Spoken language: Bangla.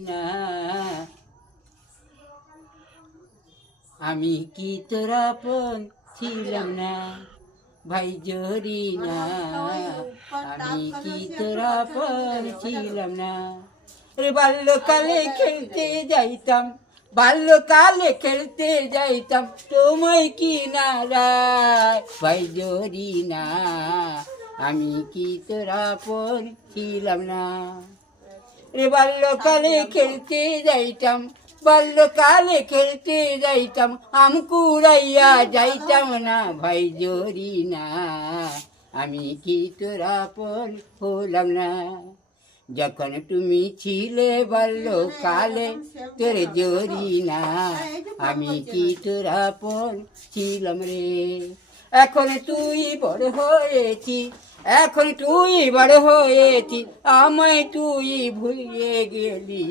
না আমি কি তোরা আপন ছিলাম না ভাই জরি না আমি কি তোরা আপন ছিলাম না রে বাল্যকালে খেলতে যাইতাম বাল্যকালে খেলতে যাইতাম তোমায় কি নারায় ভাই জরি না আমি কি তোরা আপন ছিলাম না রে বাল্যকালে খেলতে যাইতাম বাল্যকালে খেলতে যাইতাম আম কুড়াইয়া যাইতাম না ভাই জরি না আমি কি তোরা আপন হলাম না যখন তুমি ছিলে বাল্যকালে তোর জরি না আমি কি তোরা আপন ছিলাম রে এখন তুই বড় হয়েছি এখন তুই বড় হয়েছি আমায় তুই ভুলিয়ে গেলি